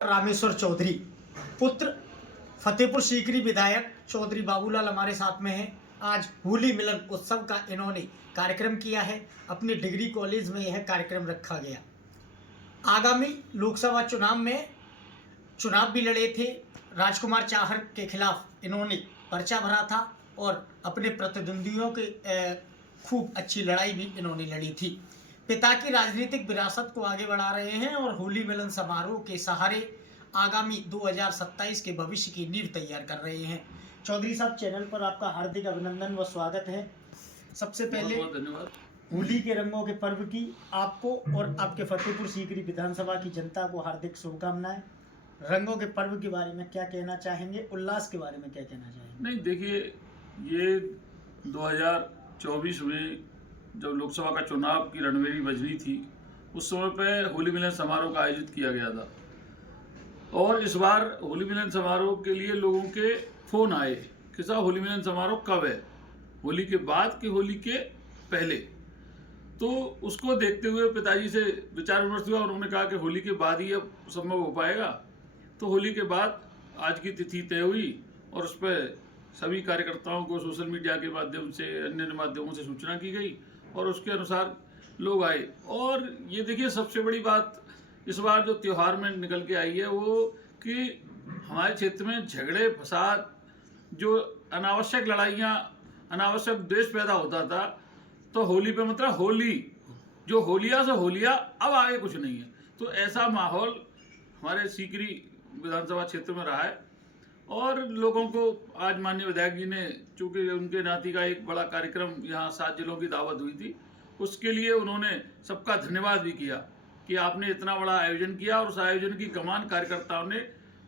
रामेश्वर चौधरी पुत्र फतेहपुर सीकरी विधायक चौधरी बाबूलाल हमारे साथ में हैं। आज होली मिलन उत्सव का इन्होंने कार्यक्रम किया है। अपने डिग्री कॉलेज में यह कार्यक्रम रखा गया। आगामी लोकसभा चुनाव में चुनाव भी लड़े थे। राजकुमार चाहर के खिलाफ इन्होंने पर्चा भरा था और अपने प्रतिद्वंदियों के खूब अच्छी लड़ाई भी इन्होंने लड़ी थी। पिता की राजनीतिक विरासत को आगे बढ़ा रहे हैं और होली मिलन समारोह के सहारे आगामी 2027 के भविष्य की नींव तैयार कर रहे हैं। चौधरी साहब, चैनल पर आपका हार्दिक अभिनंदन व स्वागत है। सबसे पहले बहुत धन्यवाद। होली के रंगों के पर्व की आपको और आपके फतेहपुर सीकरी विधानसभा की जनता को हार्दिक शुभकामनाएं। रंगों के पर्व के बारे में क्या कहना चाहेंगे, उल्लास के बारे में क्या कहना चाहेंगे? नहीं, देखिए, ये 2024 में जब लोकसभा का चुनाव की रणभेरी बजनी थी, उस समय पे होली मिलन समारोह का आयोजित किया गया था। और इस बार होली मिलन समारोह के लिए लोगों के फ़ोन आए कि साहब होली मिलन समारोह कब है, होली के बाद कि होली के पहले। तो उसको देखते हुए पिताजी से विचार विमर्श हुआ और उन्होंने कहा कि होली के बाद ही अब संभव हो पाएगा। तो होली के बाद आज की तिथि तय हुई और उस पर सभी कार्यकर्ताओं को सोशल मीडिया के माध्यम से, अन्य माध्यमों से सूचना की गई और उसके अनुसार लोग आए। और ये देखिए, सबसे बड़ी बात इस बार जो त्यौहार में निकल के आई है वो कि हमारे क्षेत्र में झगड़े फसाद, जो अनावश्यक लड़ाइयाँ, अनावश्यक द्वेष पैदा होता था, तो होली पे मतलब होली, जो होलिया से होलिया, अब आगे कुछ नहीं है। तो ऐसा माहौल हमारे सीकरी विधानसभा क्षेत्र में रहा है। और लोगों को आज माननीय विधायक जी ने, चूँकि उनके नाती का एक बड़ा कार्यक्रम यहाँ 7 जिलों की दावत हुई थी, उसके लिए उन्होंने सबका धन्यवाद भी किया कि आपने इतना बड़ा आयोजन किया और उस आयोजन की कमान कार्यकर्ताओं ने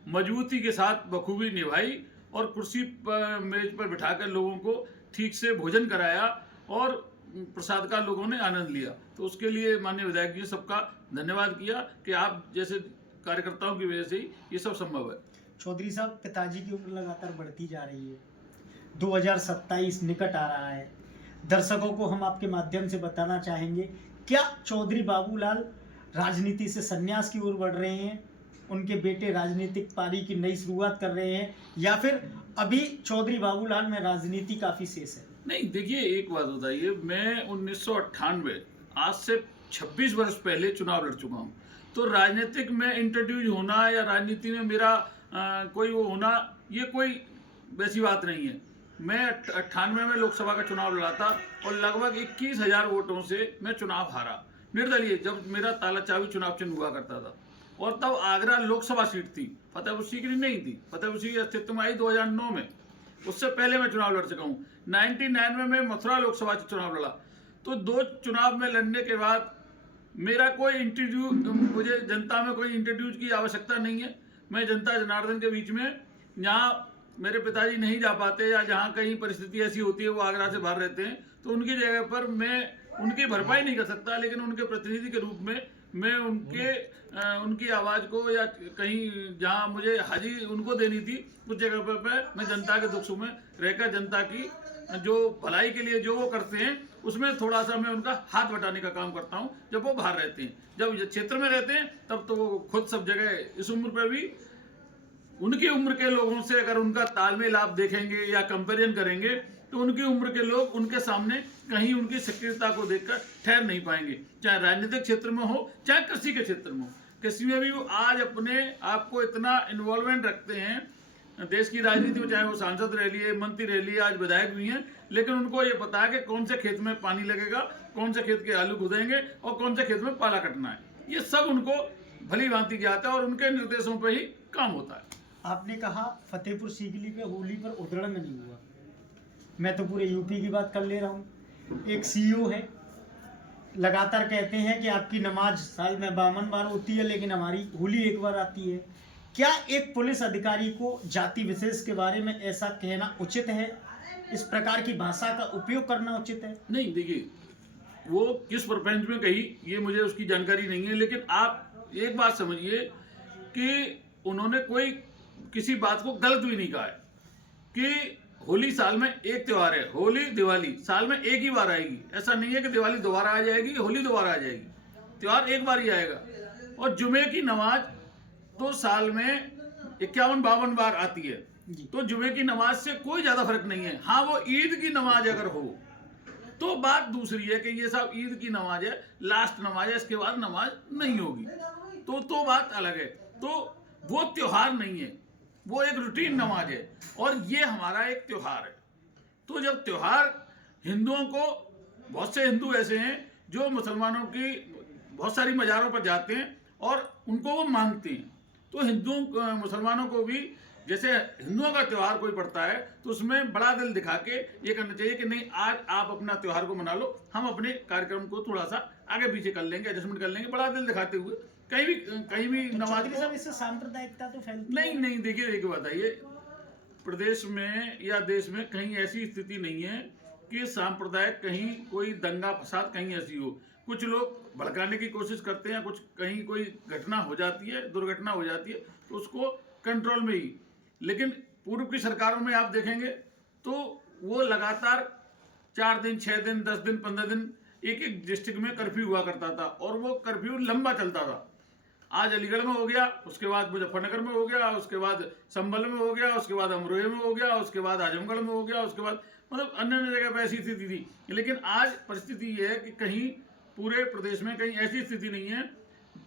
मजबूती के साथ बखूबी निभाई और कुर्सी पर, मेज पर बिठाकर लोगों को ठीक से भोजन कराया और प्रसाद का लोगों ने आनंद लिया। तो उसके लिए माननीय विधायक जी ने सबका धन्यवाद किया कि आप जैसे कार्यकर्ताओं की वजह से ही ये सब संभव है। चौधरी साहब, पिताजी की उम्र लगातार बढ़ती जा रही है। 2027 निकट आ रहा है। दर्शकों को हम आपके माध्यम से बताना चाहेंगे, क्या चौधरी बाबूलाल राजनीति से संन्यास की ओर बढ़ रहे हैं, उनके बेटे राजनीतिक पारी की नई शुरुआत कर रहे हैं, या फिर अभी चौधरी बाबूलाल में राजनीति काफी शेष है? नहीं, देखिए, एक बात बताइए, मैं 1998 आज से 26 वर्ष पहले चुनाव लड़ चुका हूँ। तो राजनीतिक में इंट्रोड्यूस होना या राजनीति में मेरा कोई वो होना, ये कोई वैसी बात नहीं है। मैं 98 में लोकसभा का चुनाव लड़ा था और लगभग 21,000 वोटों से मैं चुनाव हारा, निर्दलीय, जब मेरा ताला चाबी चुनाव चिन्ह हुआ करता था। और तब आगरा लोकसभा सीट थी, फतेहपुर सीकरी नहीं थी। फतेहपुर सीकरी अस्तित्व में आई 2009 में, उससे पहले मैं चुनाव लड़ चुका हूँ। 99 में मैं मथुरा लोकसभा चुनाव लड़ा। तो 2 चुनाव में लड़ने के बाद मेरा कोई इंटरव्यू, मुझे जनता में कोई इंट्रोड्यूस की आवश्यकता नहीं है। मैं जनता जनार्दन के बीच में, जहाँ मेरे पिताजी नहीं जा पाते या जहाँ कहीं परिस्थिति ऐसी होती है वो आगरा से बाहर रहते हैं, तो उनकी जगह पर मैं उनकी भरपाई नहीं कर सकता, लेकिन उनके प्रतिनिधि के रूप में मैं उनकी आवाज़ को, या कहीं जहाँ मुझे हाजिरी उनको देनी थी, उस जगह पर मैं जनता के दुख सुख में रहकर जनता की जो भलाई के लिए जो वो करते हैं उसमें थोड़ा सा मैं उनका हाथ बटाने का काम करता हूं। जब वो बाहर रहते हैं, जब क्षेत्र में रहते हैं, तब तो वो खुद सब जगह, इस उम्र पर भी उनकी उम्र के लोगों से अगर उनका तालमेल आप देखेंगे या कंपेरिजन करेंगे, तो उनकी उम्र के लोग उनके सामने कहीं उनकी सक्रियता को देखकर ठहर नहीं पाएंगे, चाहे राजनीतिक क्षेत्र में हो, चाहे कृषि के क्षेत्र में हो। कृषि में भी वो आज अपने आप को इतना इन्वॉल्वमेंट रखते हैं देश की राजनीति में, चाहे वो सांसद रह लिए, मंत्री रह लिए, आज विधायक भी हैं, लेकिन उनको ये पता है कि कौन से खेत में पानी लगेगा, कौन से खेत के आलू खुदेंगे और कौन से खेत में पाला कटना है। ये सब उनको भली भांति ज्ञात है और उनके निर्देशों पर ही काम होता है। आपने कहा फतेहपुर सीकरी पे होली पर उधड़न नहीं हुआ। मैं तो पूरे यूपी की बात कर ले रहा हूँ। एक सीईओ है, लगातार कहते हैं कि आपकी नमाज साल में 52 बार होती है, लेकिन हमारी होली एक बार आती है। क्या एक पुलिस अधिकारी को जाति विशेष के बारे में ऐसा कहना उचित है? इस प्रकार की भाषा का उपयोग करना उचित है? नहीं, देखिए, वो किस परपंच में कही ये मुझे उसकी जानकारी नहीं है, लेकिन आप एक बात समझिए कि उन्होंने कोई किसी बात को गलत भी नहीं कहा है कि होली साल में एक त्यौहार है, होली दिवाली साल में एक ही बार आएगी। ऐसा नहीं है कि दिवाली दोबारा आ जाएगी, होली दोबारा आ जाएगी, त्यौहार एक बार ही आएगा। और जुमे की नमाज तो साल में 51-52 बार आती है। जी। तो जुमे की नमाज से कोई ज्यादा फर्क नहीं है। हाँ, वो ईद की नमाज अगर हो तो बात दूसरी है कि ये सब ईद की नमाज है, लास्ट नमाज है, इसके बाद नमाज नहीं होगी, तो बात अलग है। तो वो त्योहार नहीं है, वो एक रूटीन नमाज है और ये हमारा एक त्योहार है। तो जब त्योहार हिंदुओं को, बहुत से हिंदू ऐसे हैं जो मुसलमानों की बहुत सारी मज़ारों पर जाते हैं और उनको वो मानते हैं। तो हिंदुओं मुसलमानों को भी जैसे हिंदुओं का त्यौहार कोई पड़ता है तो उसमें बड़ा दिल दिखा के ये करना चाहिए कि नहीं, आज आप अपना त्यौहार को मना लो, हम अपने कार्यक्रम को थोड़ा सा आगे पीछे कर लेंगे, एडजस्टमेंट कर लेंगे, बड़ा दिल दिखाते हुए कहीं भी तो नमाज चौधरी साहब, इससे सांप्रदायिकता तो फैलती है। नहीं, देखिए बताइए, प्रदेश में या देश में कहीं ऐसी स्थिति नहीं है कि सांप्रदायिक कहीं कोई दंगा फसाद कहीं ऐसी हो। कुछ लोग भड़काने की कोशिश करते हैं, कुछ कहीं कोई घटना हो जाती है, दुर्घटना हो जाती है तो उसको कंट्रोल में ही। लेकिन पूर्व की सरकारों में आप देखेंगे तो वो लगातार 4 दिन, 6 दिन, 10 दिन, 15 दिन एक डिस्ट्रिक्ट में कर्फ्यू हुआ करता था और वो कर्फ्यू लंबा चलता था। आज अलीगढ़ में हो गया, उसके बाद मुजफ्फरनगर में हो गया, उसके बाद संभल में हो गया, उसके बाद अमरोहा में हो गया, उसके बाद आजमगढ़ में हो गया, उसके बाद मतलब अन्य जगह पर ऐसी स्थिति थी। लेकिन आज परिस्थिति ये है कि कहीं पूरे प्रदेश में कहीं ऐसी स्थिति नहीं है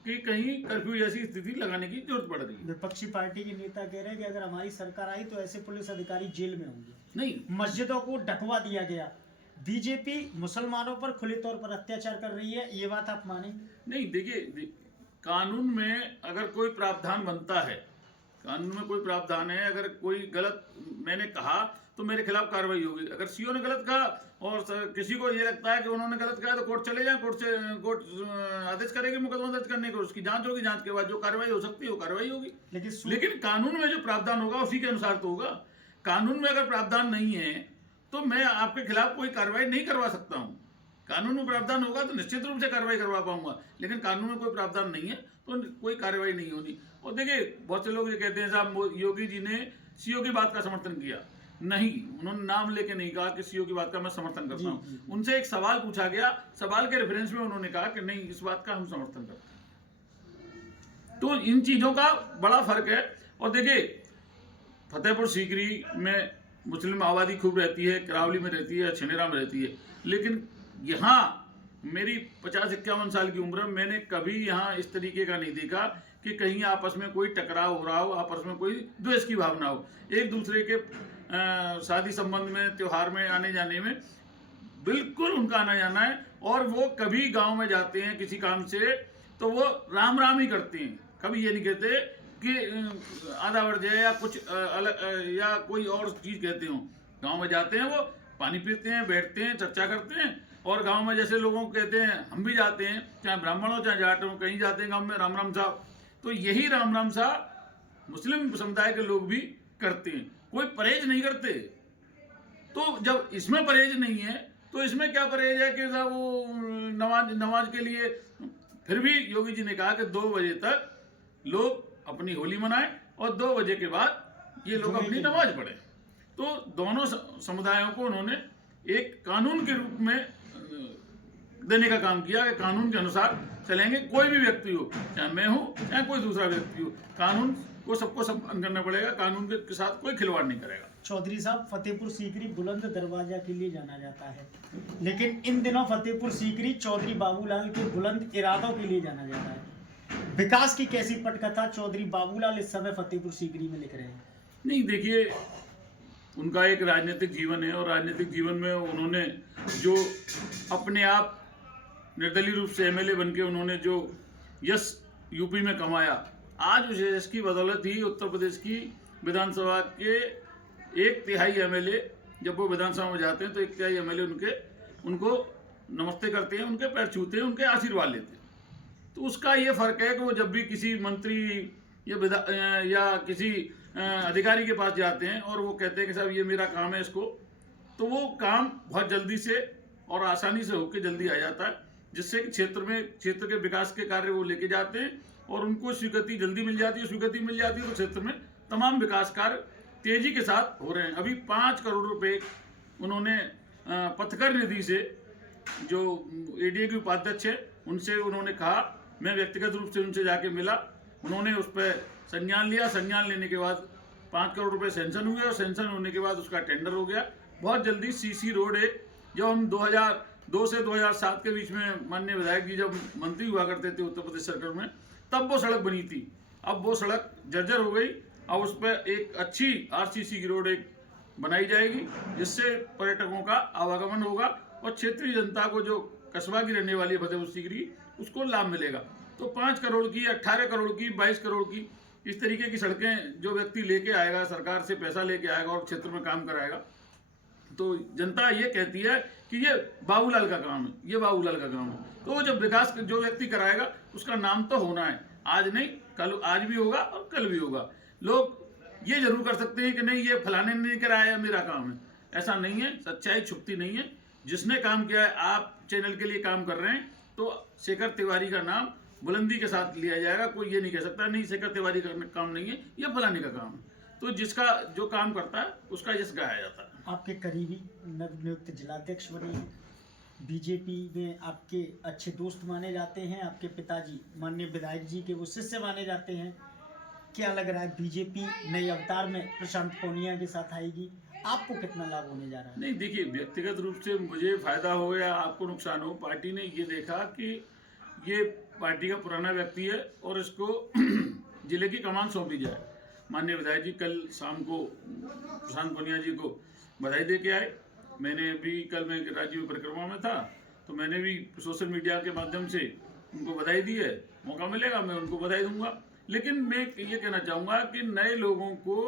कि कहीं कर्फ्यू जैसी स्थिति लगाने की जरूरत पड़ रही है। विपक्षी पार्टी के नेता कह रहे हैं कि अगर हमारी सरकार आई तो ऐसे पुलिस अधिकारी जेल में होंगे। नहीं, मस्जिदों को ढकवा दिया गया, बीजेपी मुसलमानों पर खुले तौर पर अत्याचार कर रही है, ये बात आप मानेंगे? नहीं, देखिए, कानून में अगर कोई प्रावधान बनता है, कानून में कोई प्रावधान है, अगर कोई गलत मैंने कहा तो मेरे खिलाफ कार्रवाई होगी। अगर सीओ ने गलत कहा और किसी को ये लगता है कि उन्होंने गलत कहा तो कोर्ट चले जाएं, कोर्ट आदेश करेगी मुकदमा दर्ज करने को, उसकी जांच होगी, जांच के बाद जो कार्रवाई हो सकती है वो कार्रवाई होगी। लेकिन कानून में जो प्रावधान होगा उसी के अनुसार तो होगा। कानून में अगर प्रावधान नहीं है तो मैं आपके खिलाफ कोई कार्रवाई नहीं करवा सकता हूँ। कानून में प्रावधान होगा तो निश्चित रूप से कार्रवाई करवा पाऊंगा, लेकिन कानून में कोई प्रावधान नहीं है तो कोई कार्रवाई नहीं होनी। और देखिए, बहुत से लोग ये कहते हैं साहब योगी जी ने सीओ की बात का समर्थन किया। नहीं, उन्होंने नाम लेके नहीं कहा कि सीओ की बात का मैं समर्थन करता हूँ। उनसे एक सवाल पूछा गया, सवाल के रेफरेंस में उन्होंने कहा कि नहीं, इस बात का हम समर्थन करते हैं। तो इन चीजों का बड़ा फर्क है। और देखिए, फतेहपुर सीकरी में मुस्लिम आबादी खूब रहती है, करावली में रहती है, छिनेरा में रहती है, लेकिन यहाँ मेरी 50-51 साल की उम्र में मैंने कभी यहाँ इस तरीके का नहीं देखा कि कहीं आपस में कोई टकराव हो रहा हो, आपस में कोई द्वेष की भावना हो। एक दूसरे के शादी संबंध में, त्योहार में आने जाने में बिल्कुल उनका आना जाना है। और वो कभी गांव में जाते हैं किसी काम से तो वो राम राम ही करते हैं, कभी ये नहीं कहते कि आधा बढ़ जाए या कुछ अलग या कोई और चीज़ कहते हो। गांव में जाते हैं, वो पानी पीते हैं, बैठते हैं, चर्चा करते हैं। और गांव में जैसे लोगों को कहते हैं, हम भी जाते हैं, चाहे ब्राह्मण हो चाहे जाट हो, कहीं जाते हैं गांव में राम राम साहब। तो यही राम राम साहब मुस्लिम समुदाय के लोग भी करते हैं, कोई परहेज नहीं करते। तो जब इसमें परहेज नहीं है तो इसमें क्या परहेज है कि साहब वो नमाज के लिए। फिर भी योगी जी ने कहा कि 2 बजे तक लोग अपनी होली मनाएं और 2 बजे के बाद ये लोग अपनी नमाज पढ़ें। तो दोनों समुदायों को उन्होंने एक कानून के रूप में देने का काम किया कि कानून के अनुसार चलेंगे। कोई भी व्यक्ति हो, चाहे मैं हूं चाहे कोई दूसरा व्यक्ति हो, कानून को सबको सम्मान करना पड़ेगा, कानून के साथ कोई खिलवाड़ नहीं करेगा। चौधरी साहब, फतेहपुर सीकरी बुलंद दरवाजा के लिए जाना जाता है, लेकिन इन दिनों फतेहपुर सीकरी चौधरी बाबूलाल के बुलंद इरादों के लिए जाना जाता है। विकास की कैसी पटकथा चौधरी बाबूलाल इस समय फतेहपुर सीकरी में लिख रहे हैं? नहीं, देखिए, उनका एक राजनीतिक जीवन है और राजनीतिक जीवन में उन्होंने जो अपने आप निर्दलीय रूप से एमएलए बनके उन्होंने जो यश यूपी में कमाया, आज उस यश की बदौलत ही उत्तर प्रदेश की विधानसभा के 1/3 एमएलए जब वो विधानसभा में जाते हैं तो 1/3 एमएलए उनको नमस्ते करते हैं, उनके पैर छूते हैं, उनके आशीर्वाद लेते हैं। तो उसका ये फर्क है कि वो जब भी किसी मंत्री या किसी अधिकारी के पास जाते हैं और वो कहते हैं कि साहब ये मेरा काम है इसको, तो वो काम बहुत जल्दी से और आसानी से होकर जल्दी आ जाता है, जिससे कि क्षेत्र के विकास के कार्य वो लेके जाते हैं और उनको स्वीकृति जल्दी मिल जाती है। स्वीकृति मिल जाती है तो क्षेत्र में तमाम विकास कार्य तेजी के साथ हो रहे हैं। अभी 5 करोड़ रुपए उन्होंने पथकर निधि से, जो एडीए के उपाध्यक्ष है, उनसे उन्होंने कहा, मैं व्यक्तिगत रूप से उनसे जाके मिला, उन्होंने उस पर संज्ञान लिया। संज्ञान लेने के बाद 5 करोड़ रुपए सैंक्शन हुए और सैंक्शन होने के बाद उसका टेंडर हो गया। बहुत जल्दी सीसी रोड है, जब हम 2002 से 2007 के बीच में माननीय विधायक जी जब मंत्री हुआ करते थे उत्तर प्रदेश सरकार में, तब वो सड़क बनी थी। अब वो सड़क जर्जर हो गई। अब उस पर एक अच्छी आरसीसी की रोड एक बनाई जाएगी, जिससे पर्यटकों का आवागमन होगा और क्षेत्रीय जनता को, जो कस्बा की रहने वाली है फतेहपुर सीकरी, उसको लाभ मिलेगा। तो 5 करोड़ की, 18 करोड़ की, 22 करोड़ की, इस तरीके की सड़कें जो व्यक्ति लेके आएगा, सरकार से पैसा लेके आएगा और क्षेत्र में काम कराएगा, तो जनता ये कहती है कि ये बाबूलाल का काम है, ये बाबूलाल का काम है। तो जब विकास जो व्यक्ति कराएगा उसका नाम तो होना है, आज नहीं कल, आज भी होगा और कल भी होगा। लोग ये जरूर कर सकते हैं कि नहीं ये फलाने ने कराया, मेरा काम है, ऐसा नहीं है। सच्चाई छुपती नहीं है। जिसने काम किया है, आप चैनल के लिए काम कर रहे हैं तो शेखर तिवारी का नाम बुलंदी के साथ लिया जाएगा। कोई ये नहीं कह सकता नहीं शेखर तिवारी का काम नहीं है, ये फलाने का काम है। तो जिसका जो काम करता है उसका यश गाया जाता है। आपके करीबी नवनियुक्त जिलाध्यक्ष बने हैं, बीजेपी में आपके अच्छे दोस्त माने जाते हैं, आपके पिताजी माननीय विधायक जी के वो शिष्य माने जाते हैं। क्या लग रहा है बीजेपी नए अवतार में प्रशांत पूनिया के साथ आएगी? आपको कितना लाभ होने जा रहा है? नहीं, देखिए, व्यक्तिगत रूप से मुझे फायदा हो या आपको नुकसान हो, पार्टी ने ये देखा कि ये पार्टी का पुराना व्यक्ति है और इसको जिले की कमान सौंपी जाए। माननीय विधायक जी कल शाम को प्रशांत पूनिया जी को बधाई दे के आए। मैंने भी कल मैं राज्य में परिक्रमा में था, तो मैंने भी सोशल मीडिया के माध्यम से उनको बधाई दी है। मौका मिलेगा मैं उनको बधाई दूंगा। लेकिन मैं ये कहना चाहूँगा कि नए लोगों को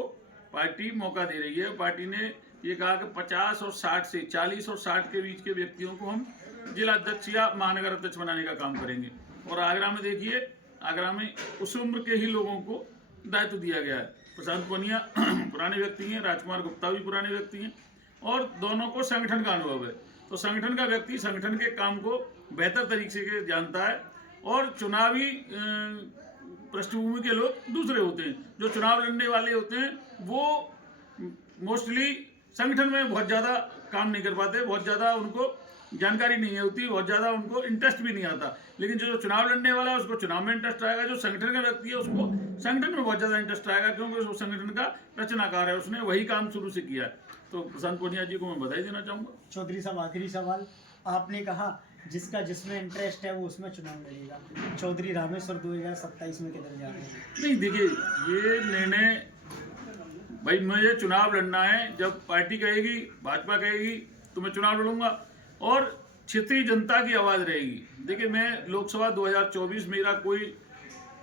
पार्टी मौका दे रही है। पार्टी ने ये कहा कि 50 और 60 से 40 और 60 के बीच के व्यक्तियों को हम जिला अध्यक्ष या महानगर अध्यक्ष बनाने का काम करेंगे। और आगरा में देखिए, आगरा में उस उम्र के ही लोगों को दायित्व दिया गया है। प्रशांत पूनिया पुराने व्यक्ति हैं, राजकुमार गुप्ता भी पुराने व्यक्ति हैं और दोनों को संगठन का अनुभव है। तो संगठन का व्यक्ति संगठन के काम को बेहतर तरीके से जानता है और चुनावी पृष्ठभूमि के लोग दूसरे होते हैं। जो चुनाव लड़ने वाले होते हैं वो मोस्टली संगठन में बहुत ज़्यादा काम नहीं कर पाते, बहुत ज़्यादा उनको जानकारी नहीं होती, बहुत ज़्यादा उनको इंटरेस्ट भी नहीं आता। लेकिन जो चुनाव लड़ने वाला है उसको चुनाव में इंटरेस्ट आएगा, जो संगठन का व्यक्ति है उसको संगठन में बहुत ज़्यादा इंटरेस्ट आएगा, क्योंकि वो संगठन का रचनाकार है, उसने वही काम शुरू से किया है। तो प्रशांत पूनिया जी को मैं बधाई देना चाहूँगा। चौधरी साहब, आखिरी सवाल, आपने कहा जिसका जिसमें इंटरेस्ट है वो उसमें चुनाव लड़ेगा। चौधरी रामेश्वर 2027 में किधर जा रहे हैं? नहीं, देखिए, ये निर्णय भाई मुझे चुनाव लड़ना है। जब पार्टी कहेगी, भाजपा कहेगी तो मैं चुनाव लड़ूंगा और क्षेत्रीय जनता की आवाज़ रहेगी। देखिए, मैं लोकसभा 2024 मेरा कोई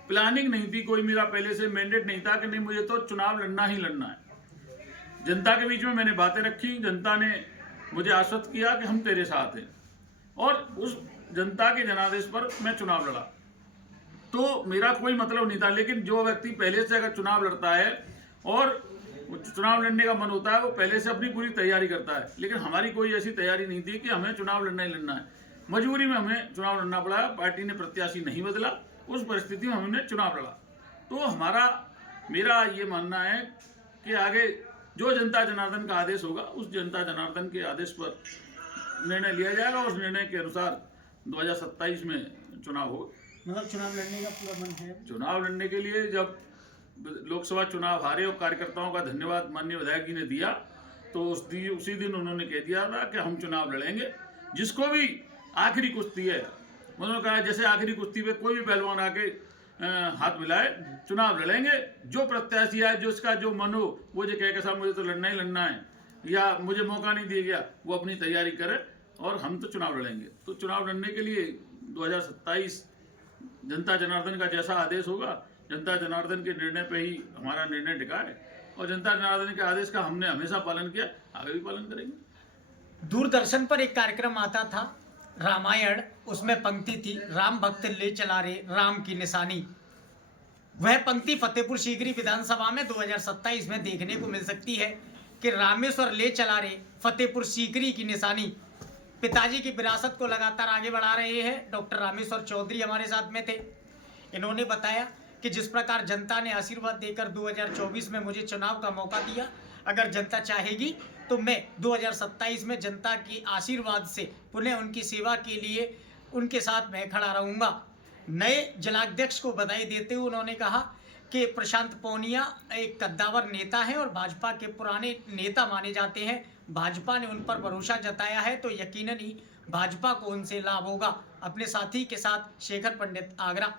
प्लानिंग नहीं थी, कोई मेरा पहले से मैंडेट नहीं था कि नहीं मुझे तो चुनाव लड़ना ही लड़ना है। जनता के बीच में मैंने बातें रखी, जनता ने मुझे आश्वस्त किया कि हम तेरे साथ हैं और उस जनता के जनादेश पर मैं चुनाव लड़ा। तो मेरा कोई मतलब नहीं था। लेकिन जो व्यक्ति पहले से अगर चुनाव लड़ता है और चुनाव लड़ने का मन होता है, वो पहले से अपनी पूरी तैयारी करता है। लेकिन हमारी कोई ऐसी तैयारी नहीं थी कि हमें चुनाव लड़ना ही लड़ना है। मजबूरी में हमें चुनाव लड़ना पड़ा। पार्टी ने प्रत्याशी नहीं बदला, उस परिस्थिति में हमने चुनाव लड़ा। तो मेरा ये मानना है कि आगे जो जनता जनार्दन का आदेश होगा, उस जनता जनार्दन के आदेश पर निर्णय लिया जाएगा। उस निर्णय के अनुसार 2027 में चुनाव होगा। मतलब चुनाव लड़ने का पूरा मन है? चुनाव लड़ने के लिए जब लोकसभा चुनाव हारे और कार्यकर्ताओं का धन्यवाद माननीय विधायक जी ने दिया, तो उसी दिन उन्होंने कह दिया था कि हम चुनाव लड़ेंगे। जिसको भी आखिरी कुश्ती है, उन्होंने कहा जैसे आखिरी कुश्ती पे कोई भी पहलवान आके हाथ मिलाए, चुनाव लड़ेंगे। जो प्रत्याशी आए, जो इसका जो मन हो, वो जो कहे कि साहब मुझे तो लड़ना ही लड़ना है या मुझे मौका नहीं दिया गया, वो अपनी तैयारी करे और हम तो चुनाव लड़ेंगे। तो चुनाव लड़ने के लिए 2027 जनता जनार्दन का जैसा आदेश होगा, जनता जनार्दन के निर्णय पे ही हमारा निर्णय टिका है और जनता जनार्दन के आदेश का हमने हमेशा पालन किया, आगे भी पालन करेंगे। दूरदर्शन पर एक कार्यक्रम आता था रामायण, उसमें पंक्ति थी, राम भक्त ले चला रे राम की निशानी। वह पंक्ति फतेहपुर सीकरी विधानसभा में 2027 में देखने को मिल सकती है कि रामेश्वर ले चला रे फतेहपुर सीकरी की निशानी। पिताजी की विरासत को लगातार आगे बढ़ा रहे हैं डॉक्टर रामेश्वर चौधरी हमारे साथ में थे। इन्होंने बताया कि जिस प्रकार जनता ने आशीर्वाद देकर 2024 में मुझे चुनाव का मौका दिया, अगर जनता चाहेगी तो मैं 2027 में जनता के आशीर्वाद से पुनः उनकी सेवा के लिए उनके साथ मैं खड़ा रहूँगा। नए जिलाध्यक्ष को बधाई देते हुए उन्होंने कहा कि प्रशांत पौनिया एक कद्दावर नेता है और भाजपा के पुराने नेता माने जाते हैं। भाजपा ने उन पर भरोसा जताया है तो यकीनन ही भाजपा को उनसे लाभ होगा। अपने साथी के साथ शेखर पंडित, आगरा।